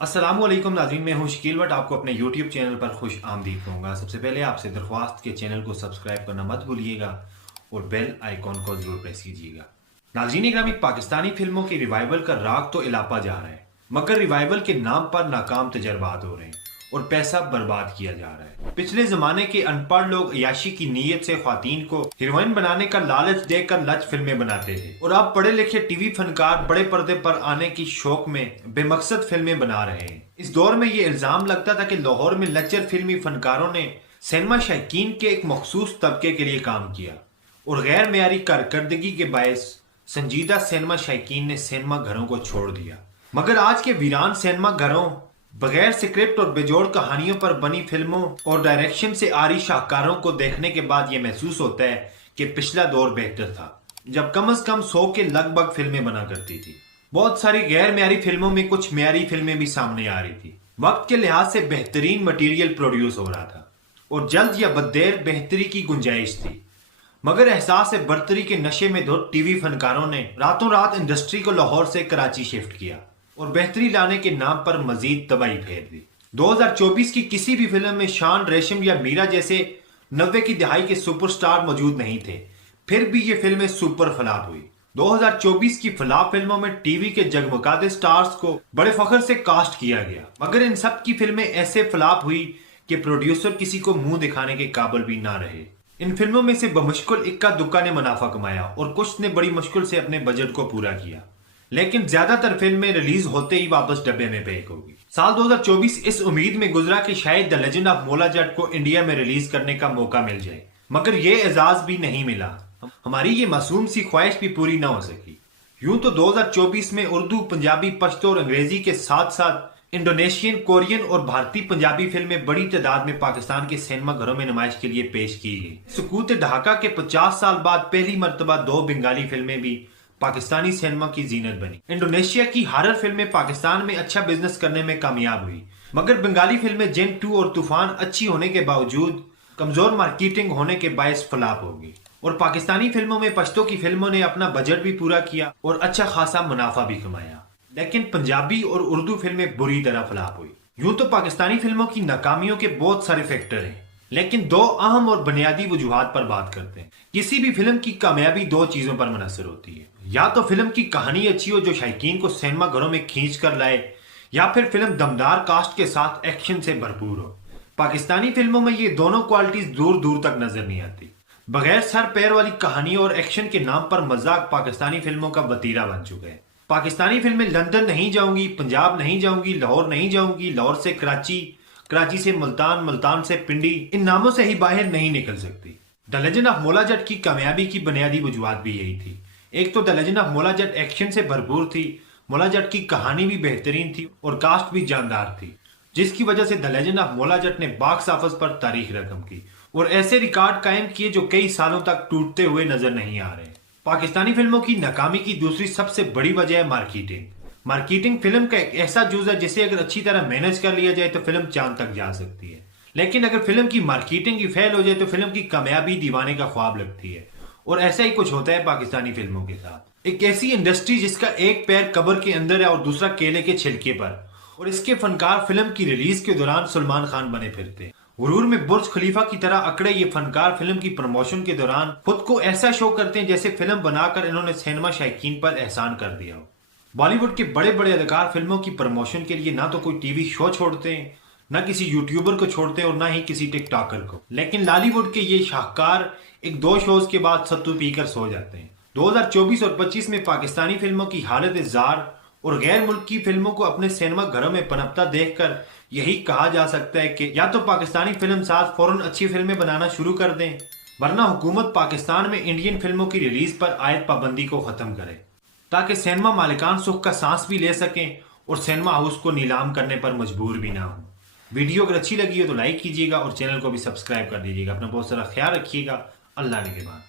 अस्सलामुअलैकुम नाज़रीन, मैं हूं शकील भट्ट। आपको अपने YouTube चैनल पर खुश आमदीद कहूँगा। सबसे पहले आपसे दरख्वास्त के चैनल को सब्सक्राइब करना मत भूलिएगा और बेल आइकॉन को ज़रूर प्रेस कीजिएगा। नाज़रीन ग्रामी, पाकिस्तानी फिल्मों के रिवाइवल का राग तो इलापा जा रहा है, मगर रिवाइवल के नाम पर नाकाम तजर्बात हो रहे हैं और पैसा बर्बाद किया जा रहा है। पिछले जमाने के अनपढ़ लोग अयाशी की नीयत से ख्वातीन को हीरोइन बनाने का लालच देकर लच फिल्में बनाते थे और अब पढ़े लिखे टीवी फनकार बड़े पर्दे पर आने की शौक में बेमकसद फिल्में बना रहे हैं। इस दौर में ये इल्जाम लगता था कि लाहौर में लच्चर फिल्मी फनकारों ने सिनेमा शौकीन के एक मखसूस तबके के लिए काम किया और गैर मेयारी कारकर्दगी के बायस संजीदा सिनेमा शौकीन ने सिनेमा घरों को छोड़ दिया। मगर आज के वीरान सिनेमा घरों, बगैर स्क्रिप्ट और बेजोड़ कहानियों पर बनी फिल्मों और डायरेक्शन से आरी शाहकारों को देखने के बाद यह महसूस होता है कि पिछला दौर बेहतर था, जब कम से कम 100 के लगभग फिल्में बना करती थी। बहुत सारी गैर मेयारी फिल्मों में कुछ मेयारी फिल्में भी सामने आ रही थी। वक्त के लिहाज से बेहतरीन मटेरियल प्रोड्यूस हो रहा था और जल्द या बदेर बेहतरी की गुंजाइश थी। मगर एहसास बर्तरी के नशे में धुत टीवी फनकारों ने रातों रात इंडस्ट्री को लाहौर से कराची शिफ्ट किया और बेहतरी लाने के नाम पर मजीद तबाही फेर दी। 2024 की किसी भी फिल्म में शान, रेशम या मीरा जैसे 90 की दहाई के सुपरस्टार मौजूद नहीं थे, फिर भी ये फिल्में सुपर फ्लॉप हुई। 2024 की फ्लॉप फिल्मों में टीवी के जगमगाते स्टार्स को बड़े फख्र से कास्ट किया गया, मगर इन सब की फिल्में ऐसे फ्लॉप हुई कि प्रोड्यूसर किसी को मुंह दिखाने के काबिल भी ना रहे। इन फिल्मों में से बमुश्किल इक्का दुक्का ने मुनाफा कमाया और कुछ ने बड़ी मुश्किल से अपने बजट को पूरा किया, लेकिन ज्यादातर फिल्में रिलीज होते ही वापस डब्बे में पैक होगी। साल 2024 इस उम्मीद में गुजरा कि शायद द लेजेंड ऑफ मोला जट को इंडिया में रिलीज करने का मौका मिल जाए, मगर ये एजाज भी नहीं मिला। हमारी ये मासूम सी ख्वाहिश भी पूरी ना हो सकी। यूं तो 2024 में उर्दू, पंजाबी, पश्तो और अंग्रेजी के साथ साथ इंडोनेशियन, कोरियन और भारतीय पंजाबी फिल्में बड़ी तादाद में पाकिस्तान के सिनेमा घरों में नुमाइश के लिए पेश की गई। सुकूत ढाका के 50 साल बाद पहली मर्तबा 2 बंगाली फिल्में भी पाकिस्तानी सिनेमा की जीनत बनी। इंडोनेशिया की हॉरर फिल्में पाकिस्तान में अच्छा बिजनेस करने में कामयाब हुई, मगर बंगाली फिल्में जिन 2 और तूफान अच्छी होने के बावजूद कमजोर मार्केटिंग होने के बायस फ्लॉप होगी। और पाकिस्तानी फिल्मों में पश्तो की फिल्मों ने अपना बजट भी पूरा किया और अच्छा खासा मुनाफा भी कमाया, लेकिन पंजाबी और उर्दू फिल्में बुरी तरह फ्लॉप हुई। यूं तो पाकिस्तानी फिल्मों की नाकामियों के बहुत सारे फैक्टर हैं, लेकिन 2 अहम और बुनियादी वजूहात पर बात करते हैं। किसी भी फिल्म की कामयाबी 2 चीजों पर मुनहसर होती है, या तो फिल्म की कहानी अच्छी हो जो शौकीन को सिनेमा घरों में खींच कर लाए, या फिर फिल्म दमदार कास्ट के साथ एक्शन से भरपूर हो। पाकिस्तानी फिल्मों में ये दोनों क्वालिटीज दूर दूर तक नजर नहीं आती। बगैर सर पैर वाली कहानी और एक्शन के नाम पर मजाक पाकिस्तानी फिल्मों का वतीरा बन चुका है। पाकिस्तानी फिल्में लंदन नहीं जाऊंगी, पंजाब नहीं जाऊंगी, लाहौर नहीं जाऊंगी, लाहौर से कराची, कराची से मुल्तान, मुल्तान से पिंडी, इन नामों से ही बाहर नहीं निकल सकती। द लेजेंड ऑफ मोला जट की कामयाबी की बुनियादी वजूहात भी यही थी। एक तो द लेजेंड ऑफ मोला जट एक्शन से भरपूर थी, मोला जट की कहानी भी बेहतरीन थी और कास्ट भी जानदार थी, जिसकी वजह से द लेजेंड ऑफ मोला जट ने बॉक्स ऑफिस पर तारीख रकम की और ऐसे रिकॉर्ड कायम किए जो कई सालों तक टूटते हुए नजर नहीं आ रहे। पाकिस्तानी फिल्मों की नाकामी की दूसरी सबसे बड़ी वजह है मार्केटिंग। मार्केटिंग फिल्म का एक ऐसा जुज है जिसे अगर अच्छी तरह मैनेज कर लिया जाए तो फिल्म चांद तक जा सकती है, लेकिन अगर फिल्म की मार्केटिंग ही फेल हो जाए तो फिल्म की कामयाबी दीवाने का ख्वाब लगती है। और ऐसा ही कुछ होता है पाकिस्तानी फिल्मों के साथ। एक ऐसी इंडस्ट्री जिसका एक पैर कब्र के अंदर है और दूसरा केले के छिलके पर, और इसके फनकार फिल्म की रिलीज के दौरान सलमान खान बने फिरते हैं। गुरूर में बुर्ज खलीफा की तरह अकड़े ये फनकार फिल्म की प्रमोशन के दौरान खुद को ऐसा शो करते हैं जैसे फिल्म बनाकर इन्होंने सिनेमा शौकीन पर एहसान कर दिया हो। बॉलीवुड के बड़े बड़े अदाकार फिल्मों की प्रमोशन के लिए ना तो कोई टीवी शो छोड़ते हैं, ना किसी यूट्यूबर को छोड़ते हैं और ना ही किसी टिकटॉकर को, लेकिन लॉलीवुड के ये शाहकार 1-2 शोज के बाद सत्तू पीकर सो जाते हैं। 2024 और 25 में पाकिस्तानी फिल्मों की हालत जार और गैर मुल्क की फिल्मों को अपने सिनेमा घरों में पनपता देखकर यही कहा जा सकता है कि या तो पाकिस्तानी फिल्म साज फौरन अच्छी फिल्में बनाना शुरू कर दें, वरना हुकूमत पाकिस्तान में इंडियन फिल्मों की रिलीज पर आयत पाबंदी को खत्म करे, ताकि सिनेमा मालिकान सुख का सांस भी ले सकें और सिनेमा हाउस को नीलाम करने पर मजबूर भी ना हो। वीडियो अगर अच्छी लगी हो तो लाइक कीजिएगा और चैनल को भी सब्सक्राइब कर दीजिएगा। अपना बहुत सारा ख्याल रखिएगा। अल्लाह ने के बाद।